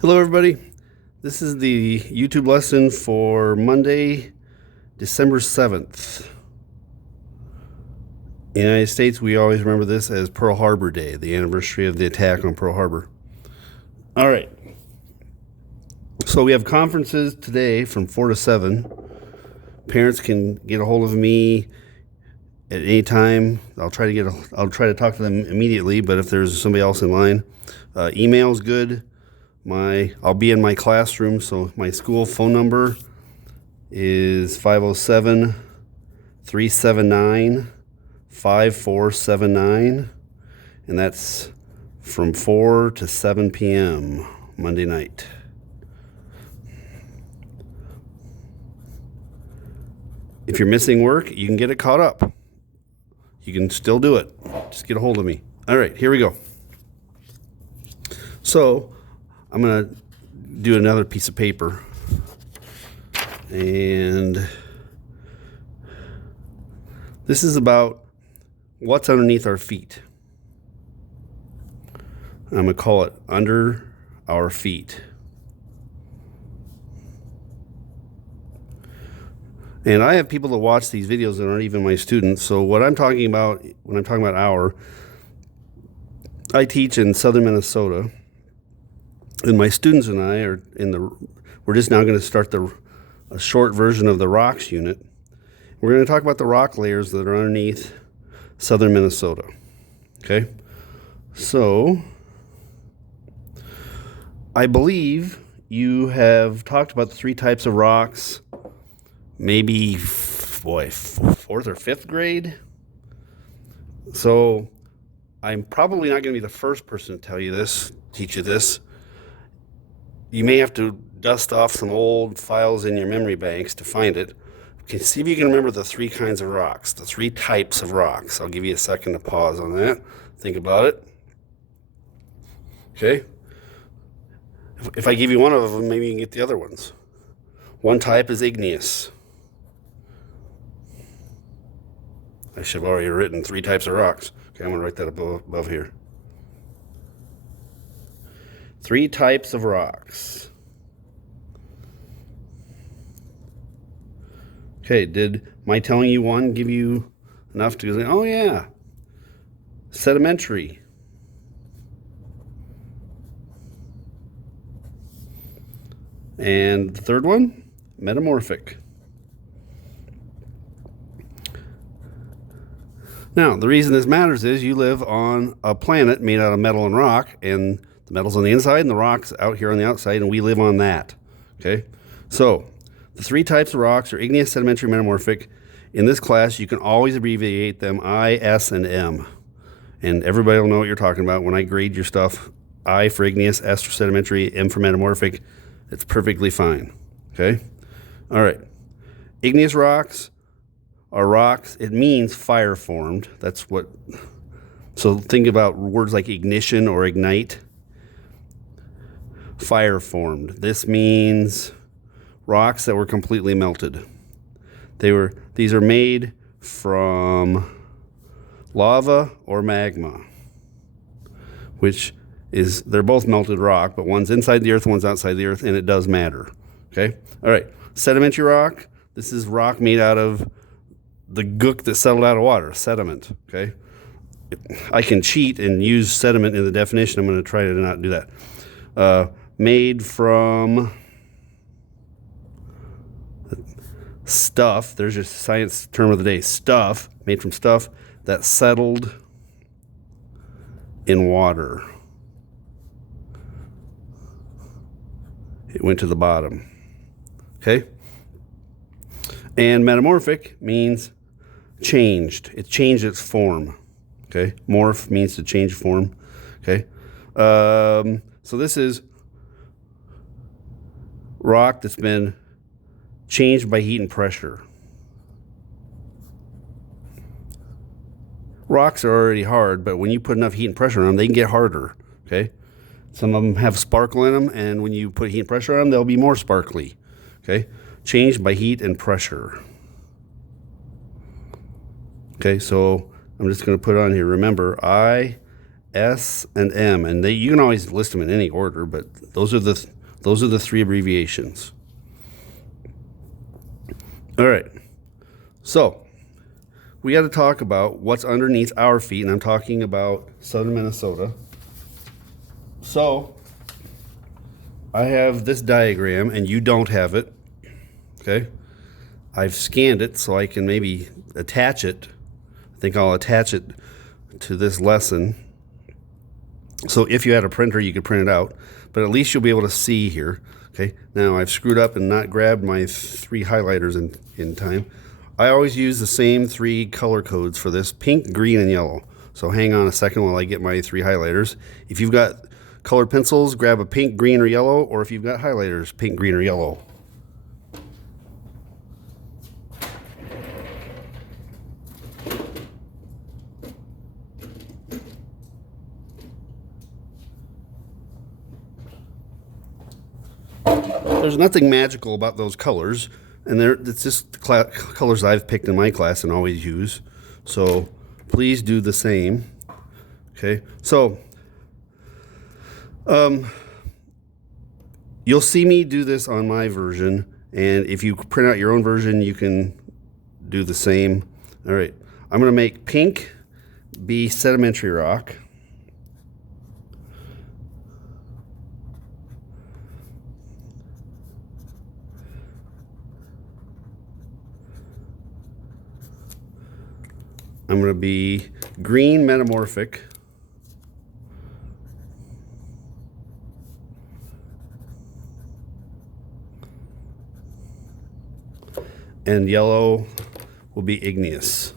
Hello everybody, this is the YouTube lesson for Monday, December 7th. In the United States, we always remember this as Pearl Harbor Day, the anniversary of the attack on Pearl Harbor. All right, so we have conferences today from 4 to 7. Parents can get a hold of me at any time. I'll try to talk to them immediately, but if there's somebody else in line, email's good. I'll be in my classroom, so my school phone number is 507-379-5479, and that's from 4 to 7 p.m. Monday night. If you're missing work, you can get it caught up. You can still do it. Just get a hold of me. All right, here we go. So I'm going to do another piece of paper, and this is about what's underneath our feet. I'm going to call it under our feet. And I have people that watch these videos that aren't even my students, so what I'm talking about when I'm talking about I teach in southern Minnesota. And my students and I we're just now going to start a short version of the rocks unit. We're going to talk about the rock layers that are underneath southern Minnesota. Okay? So, I believe you have talked about the three types of rocks, maybe, fourth or fifth grade. So, I'm probably not going to be the first person to teach you this. You may have to dust off some old files in your memory banks to find it. Okay, see if you can remember the three kinds of rocks, the three types of rocks. I'll give you a second to pause on that. Think about it. Okay? If I give you one of them, maybe you can get the other ones. One type is igneous. I should have already written three types of rocks. Okay, I'm going to write that above here. Three types of rocks. Okay, did my telling you one give you enough to say, oh yeah, sedimentary. And the third one, metamorphic. Now, the reason this matters is you live on a planet made out of metal and rock, and the metal's on the inside and the rock's out here on the outside, and we live on that. Okay? So, the three types of rocks are igneous, sedimentary, metamorphic. In this class, you can always abbreviate them I, S, and M. And everybody will know what you're talking about. When I grade your stuff, I for igneous, S for sedimentary, M for metamorphic. It's perfectly fine. Okay? All right. Igneous rocks are rocks. It means fire formed. So think about words like ignition or ignite. Fire formed. This means rocks that were completely melted. These are made from lava or magma, they're both melted rock, but one's inside the earth, one's outside the earth, and it does matter. Okay? All right. Sedimentary rock. This is rock made out of the gook that settled out of water, sediment. Okay? I can cheat and use sediment in the definition. I'm going to try to not do that. Made from stuff. There's your science term of the day. Stuff. Made from stuff that settled in water. It went to the bottom. Okay? And metamorphic means changed. It changed its form. Okay? Morph means to change form. Okay? So this is rock that's been changed by heat and pressure. Rocks are already hard, but when you put enough heat and pressure on them, they can get harder. Okay? Some of them have sparkle in them, and when you put heat and pressure on them, they'll be more sparkly. Okay? Changed by heat and pressure. Okay, so I'm just going to put it on here. Remember, I, S, and M, and you can always list them in any order, but those are the three abbreviations. All right, so we got to talk about what's underneath our feet, and I'm talking about southern Minnesota. So I have this diagram, and you don't have it. Okay, I've scanned it so I can maybe attach it. I think I'll attach it to this lesson. So if you had a printer, you could print it out, but at least you'll be able to see here. Okay, now I've screwed up and not grabbed my 3 highlighters in time. I always use the same 3 color codes for this: pink, green, and yellow. So hang on a second while I get my 3 highlighters. If you've got colored pencils, grab a pink, green, or yellow, or if you've got highlighters, pink, green, or yellow. There's nothing magical about those colors, and it's just the colors I've picked in my class and always use. So please do the same. Okay, so you'll see me do this on my version, and if you print out your own version, you can do the same. All right, I'm going to make pink be sedimentary rock. I'm going to be green metamorphic. And yellow will be igneous.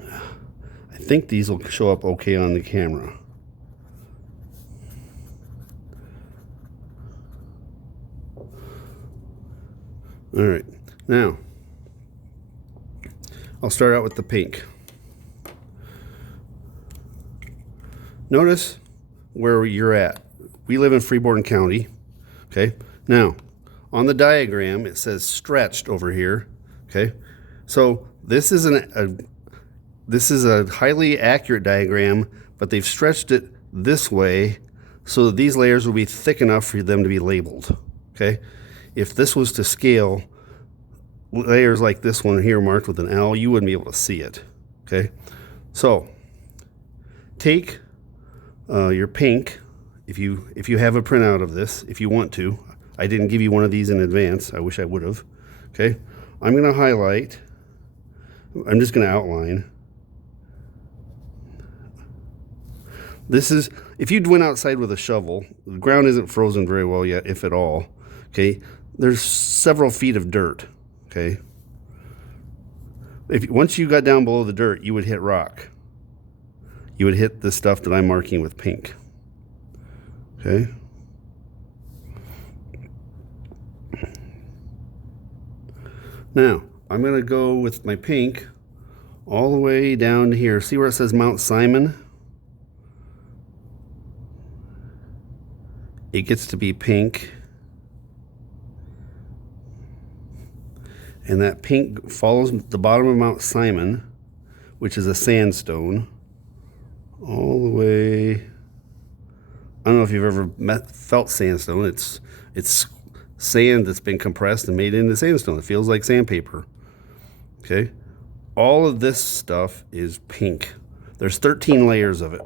I think these will show up okay on the camera. All right, now I'll start out with the pink. Notice where you're at. We live in Freeborn County. Okay, now on the diagram it says stretched over here. Okay, so this is a highly accurate diagram, but they've stretched it this way so that these layers will be thick enough for them to be labeled. Okay, if this was to scale, layers like this one here marked with an L, you wouldn't be able to see it. Okay, so take your pink, if you have a printout of this, if you want to. I didn't give you one of these in advance. I wish I would have. Okay, I'm going to highlight. I'm just going to outline. This is, if you went outside with a shovel, the ground isn't frozen very well yet, if at all. Okay, there's several feet of dirt. Okay, once you got down below the dirt, you would hit rock. You would hit the stuff that I'm marking with pink. Okay. Now, I'm going to go with my pink all the way down to here. See where it says Mount Simon? It gets to be pink. And that pink follows the bottom of Mount Simon, which is a sandstone, all the way. I don't know if you've ever felt sandstone. It's sand that's been compressed and made into sandstone. It feels like sandpaper. Okay, all of this stuff is pink. There's 13 layers of it.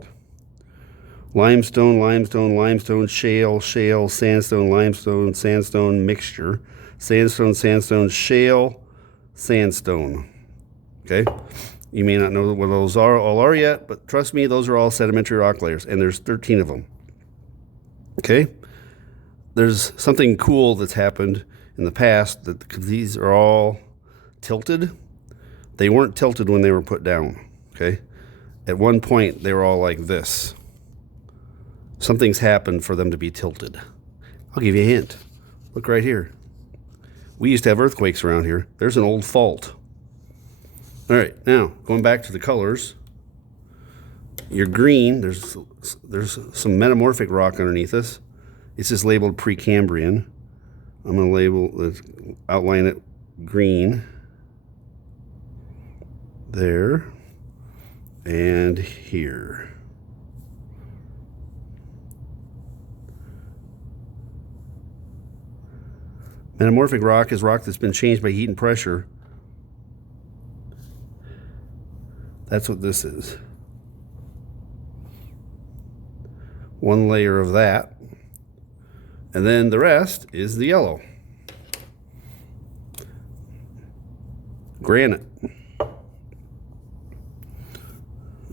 Limestone, limestone, limestone, shale, shale, sandstone, limestone, sandstone mixture, sandstone, sandstone, shale, sandstone. Okay, you may not know what those all are yet, but trust me, those are all sedimentary rock layers, and there's 13 of them. Okay, there's something cool that's happened in the past, that these are all tilted. They weren't tilted when they were put down. Okay, at one point they were all like this. Something's happened for them to be tilted. I'll give you a hint. Look right here. We used to have earthquakes around here. There's an old fault. All right, now going back to the colors. Your green, there's some metamorphic rock underneath us. It's just labeled Precambrian. I'm going to outline it green. There. and here. Metamorphic rock is rock that's been changed by heat and pressure. That's what this is. One layer of that. And then the rest is the yellow. Granite. All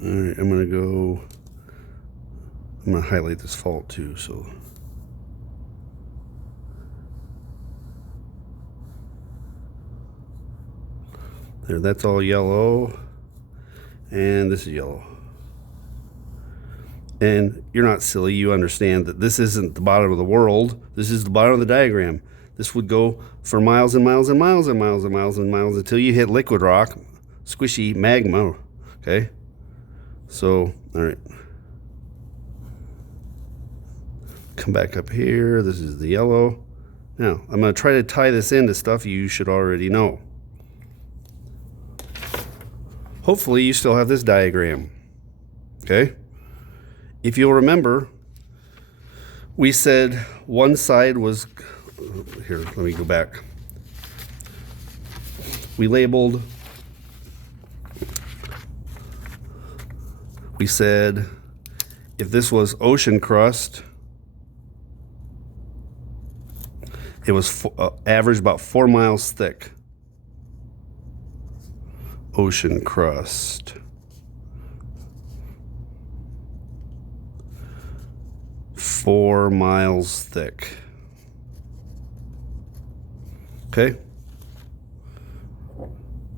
right, I'm going to highlight this fault too, so. There, that's all yellow. And this is yellow. And you're not silly, you understand that this isn't the bottom of the world. This is the bottom of the diagram. This would go for miles and miles and miles and miles and miles and miles until you hit liquid rock, squishy magma, okay? So, all right. Come back up here, this is the yellow. Now, I'm gonna try to tie this into stuff you should already know. Hopefully you still have this diagram, okay? If you'll remember, we said one side was, here, let me go back. We labeled, we said if this was ocean crust, it was average about 4 miles thick. Ocean crust. 4 miles thick. Okay?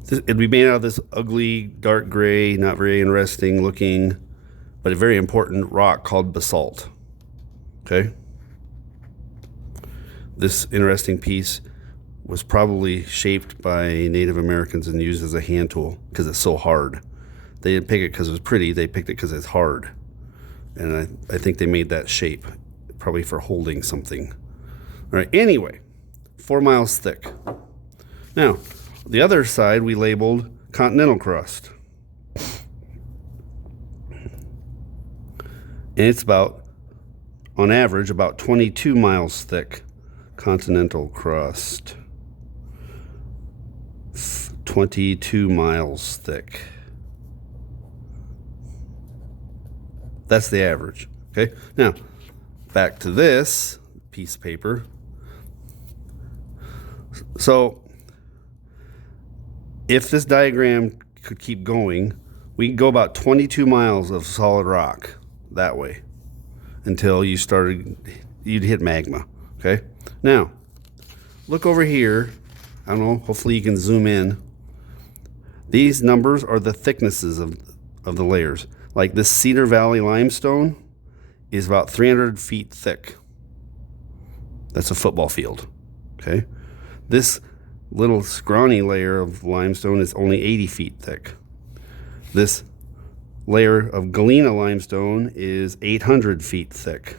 It'd be made out of this ugly, dark gray, not very interesting looking, but a very important rock called basalt. Okay? This interesting piece was probably shaped by Native Americans and used as a hand tool because it's so hard. They didn't pick it because it was pretty, they picked it because it's hard. And I think they made that shape, probably for holding something. All right, anyway, 4 miles thick. Now, the other side we labeled continental crust. And it's about, on average, about 22 miles thick, continental crust. 22 miles thick. That's the average, okay? Now, back to this piece of paper. So, if this diagram could keep going, we could go about 22 miles of solid rock that way until you'd hit magma, okay? Now, look over here. I don't know, hopefully you can zoom in. These numbers are the thicknesses of the layers. Like this Cedar Valley limestone is about 300 feet thick. That's a football field, okay? This little scrawny layer of limestone is only 80 feet thick. This layer of Galena limestone is 800 feet thick.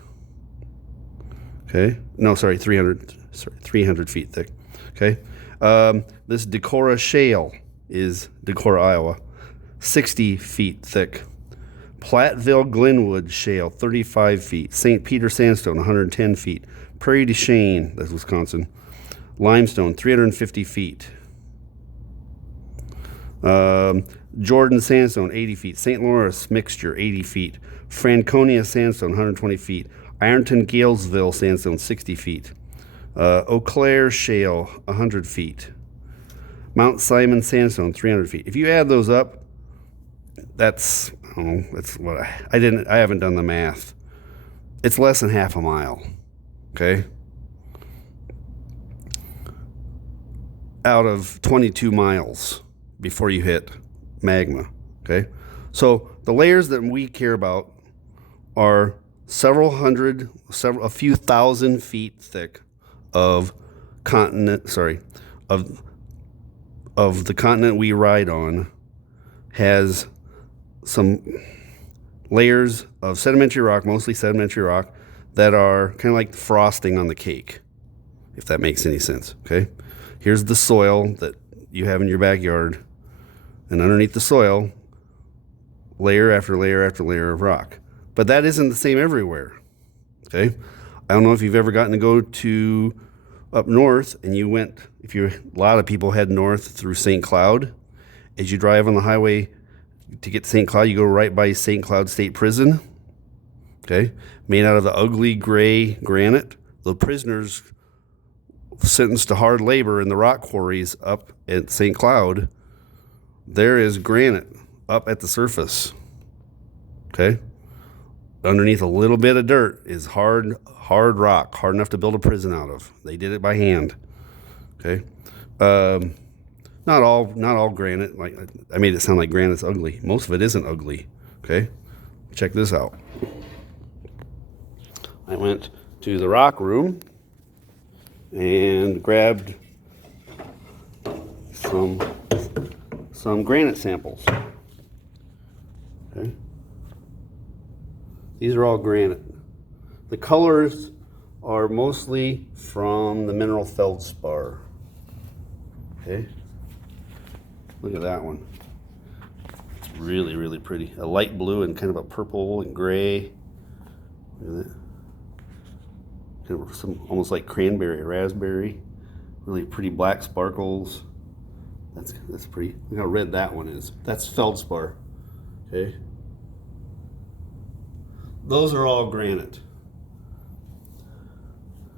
Okay? No, sorry, 300 feet thick. Okay? This Decorah shale is Decorah, Iowa, 60 feet thick. Platteville Glenwood shale, 35 feet. St. Peter sandstone, 110 feet. Prairie du Chien, that's Wisconsin, limestone, 350 feet. Jordan sandstone, 80 feet. St. Lawrence mixture, 80 feet. Franconia sandstone, 120 feet. Ironton Galesville sandstone, 60 feet. Eau Claire shale, 100 feet. Mount Simon sandstone, 300 feet. If you add those up, that's, I don't know, that's what I haven't done the math. It's less than half a mile, okay? Out of 22 miles before you hit magma, okay? So the layers that we care about are a few thousand feet thick of of the continent we ride on has some layers of sedimentary rock, mostly sedimentary rock, that are kind of like frosting on the cake, if that makes any sense, okay? Here's the soil that you have in your backyard, and underneath the soil, layer after layer after layer of rock. But that isn't the same everywhere. Okay? I don't know if you've ever gotten to go to up north and you went, a lot of people head north through St. Cloud. As you drive on the highway to get to St. Cloud, you go right by St. Cloud State Prison. Okay? Made out of the ugly gray granite. The prisoners sentenced to hard labor in the rock quarries up at St. Cloud, there is granite up at the surface. Okay? Underneath a little bit of dirt is hard rock, hard enough to build a prison out of. They did it by hand. Okay? Not all granite. Like I made it sound like granite's ugly. Most of it isn't ugly. Okay? Check this out. I went to the rock room and grabbed some granite samples. Okay. These are all granite. The colors are mostly from the mineral feldspar. Okay. Look at that one. It's really, really pretty. A light blue and kind of a purple and gray. Look at that. Kind of some almost like cranberry, raspberry. Really pretty black sparkles. That's pretty. Look how red that one is. That's feldspar. Okay. Those are all granite.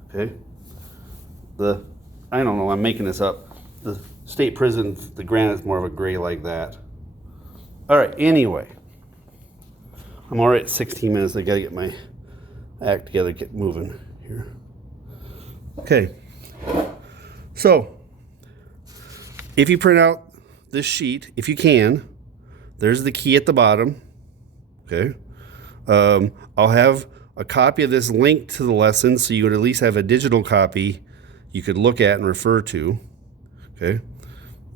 Okay. I don't know, I'm making this up. The state prison, the granite's more of a gray like that. All right, anyway. I'm already at 16 minutes. I gotta get my act together, get moving here. Okay. So, if you print out this sheet, if you can, there's the key at the bottom. Okay. I'll have a copy of this linked to the lesson so you would at least have a digital copy you could look at and refer to. Okay.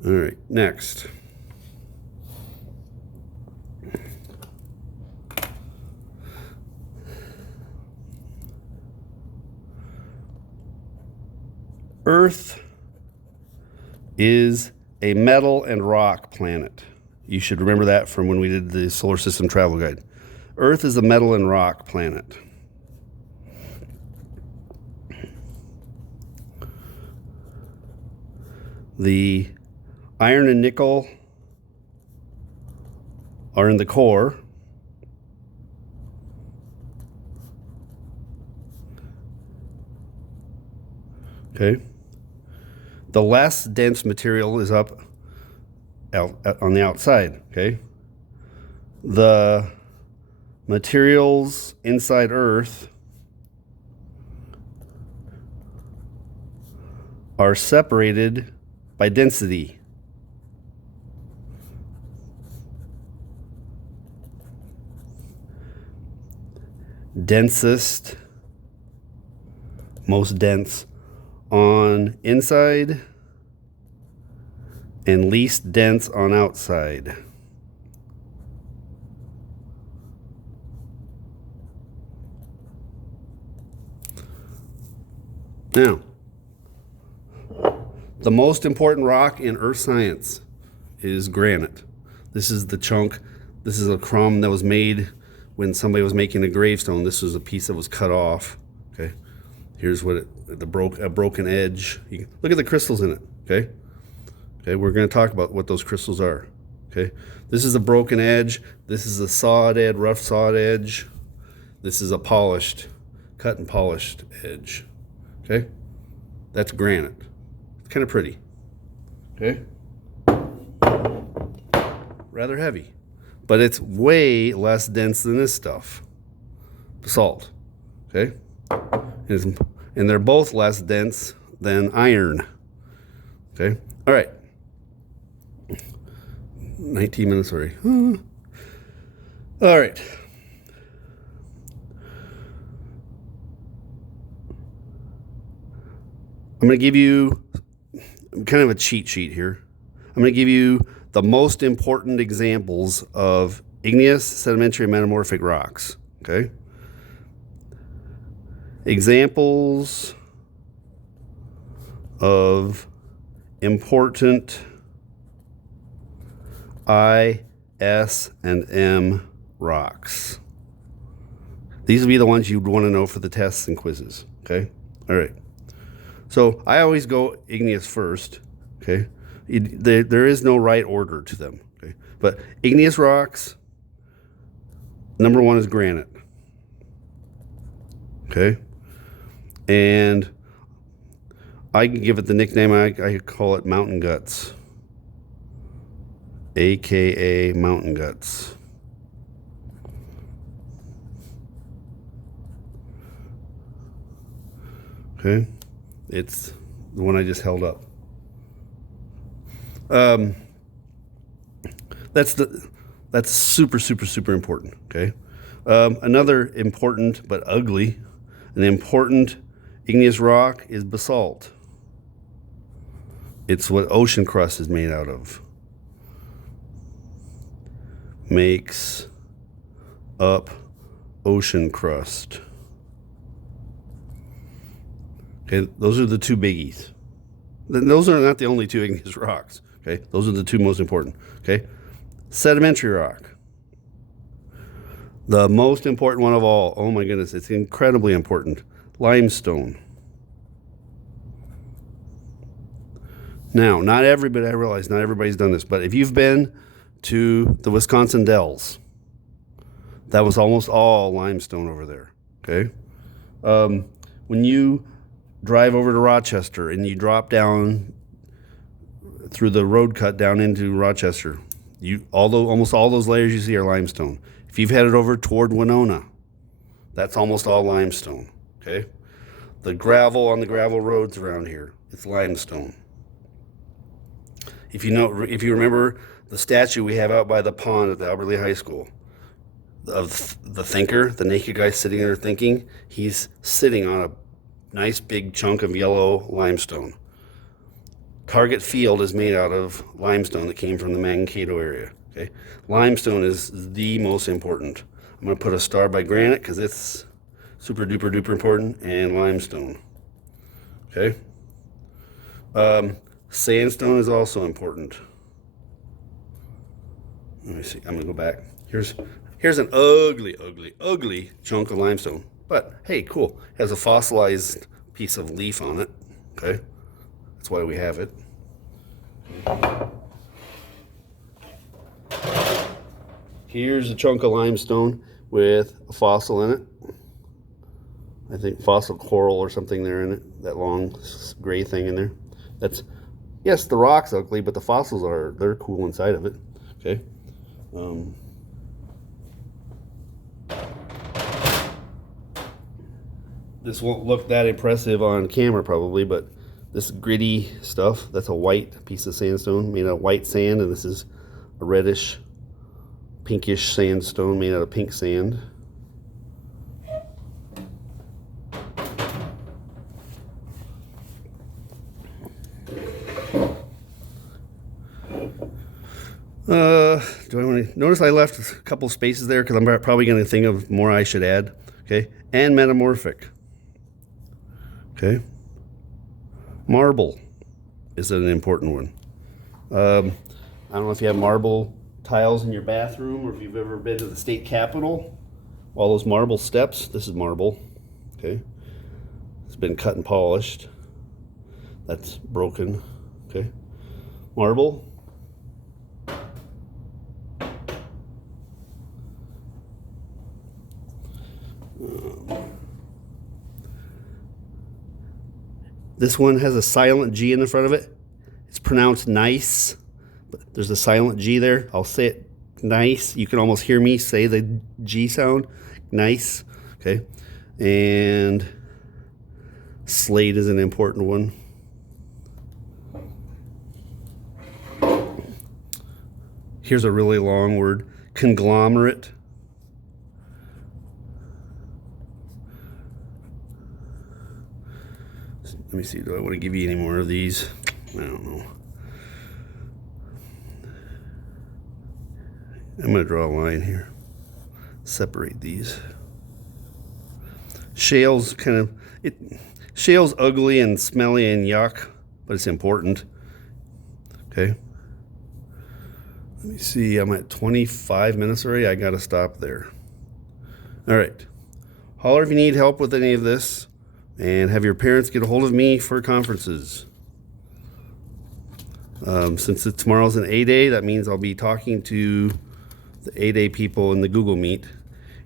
All right. Next. Earth is a metal and rock planet. You should remember that from when we did the solar system travel guide. Earth is a metal and rock planet. The iron and nickel are in the core. Okay. The less dense material is up on the outside. Okay. The materials inside Earth are separated by density. Densest, most dense on inside and least dense on outside. Now, the most important rock in earth science is granite. This is the chunk. This is a crumb that was made when somebody was making a gravestone. This was a piece that was cut off. Okay, here's what a broken edge. Look at the crystals in it. Okay, we're going to talk about what those crystals are. Okay, this is a broken edge. This is a sawed edge, rough sawed edge. This is a polished, cut and polished edge. Okay, that's granite. It's kind of pretty. Okay, rather heavy, but it's way less dense than this stuff, basalt. Okay, and they're both less dense than iron. Okay, all right. 19 minutes already. All right. I'm going to give you kind of a cheat sheet here. I'm going to give you the most important examples of igneous, sedimentary, and metamorphic rocks. Okay? Examples of important eye S, and M rocks. These will be the ones you'd want to know for the tests and quizzes, okay? All right. So I always go igneous first, okay? There is no right order to them, okay? But igneous rocks, number one is granite, okay? And I can give it the nickname, I call it mountain guts, AKA mountain guts. Okay, it's the one I just held up. That's super, super, super important. Okay, another important but ugly, an important igneous rock is basalt. It's what ocean crust is made out of. Makes up ocean crust. Okay, those are the two biggies. Those are not the only two igneous rocks. Okay, those are the two most important. Okay, sedimentary rock. The most important one of all. Oh my goodness, it's incredibly important. Limestone. Now, not everybody, I realize not everybody's done this, but if you've been to the Wisconsin Dells, that was almost all limestone over there. Okay, when you drive over to Rochester and you drop down through the road cut down into Rochester, almost all those layers you see are limestone. If you've headed over toward Winona, that's almost all limestone. Okay, the gravel on the gravel roads around here, it's limestone. If you remember the statue we have out by the pond at the Albertley High School of the thinker, the naked guy sitting there thinking, he's sitting on a nice big chunk of yellow limestone. Target Field is made out of limestone that came from the Mankato area. Okay, limestone is the most important. I'm going to put a star by granite because it's super duper duper important, and limestone. Okay, sandstone is also important. Let me see. I'm going to go back. Here's an ugly, ugly, ugly chunk of limestone. But hey, cool. It has a fossilized piece of leaf on it. Okay, that's why we have it. Here's a chunk of limestone with a fossil in it. I think fossil coral or something there in it. That long gray thing in there. Yes, the rock's ugly, but the fossils they're cool inside of it. Okay. This won't look that impressive on camera probably, but this gritty stuff, that's a white piece of sandstone made out of white sand, and this is a reddish, pinkish sandstone made out of pink sand. Do I want to notice I left a couple spaces there because I'm probably going to think of more I should add. Okay, and metamorphic. Okay, marble is an important one. I don't know if you have marble tiles in your bathroom or if you've ever been to the state capitol. All those marble steps, this is marble. Okay, it's been cut and polished. That's broken. Okay, marble. This one has a silent G in the front of it. It's pronounced nice, but there's a silent G there. I'll say it nice. You can almost hear me say the G sound. Nice. Okay. And slate is an important one. Here's a really long word. Conglomerate. Let me see, do I want to give you any more of these? I don't know. I'm going to draw a line here. Separate these. Shale's shale's ugly and smelly and yuck, but it's important. Okay. Let me see, I'm at 25 minutes already. I got to stop there. All right. Holler if you need help with any of this, and have your parents get a hold of me for conferences. Since tomorrow's an A-Day, that means I'll be talking to the A-Day people in the Google Meet,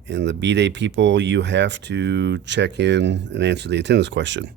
and the B-Day people, you have to check in and answer the attendance question.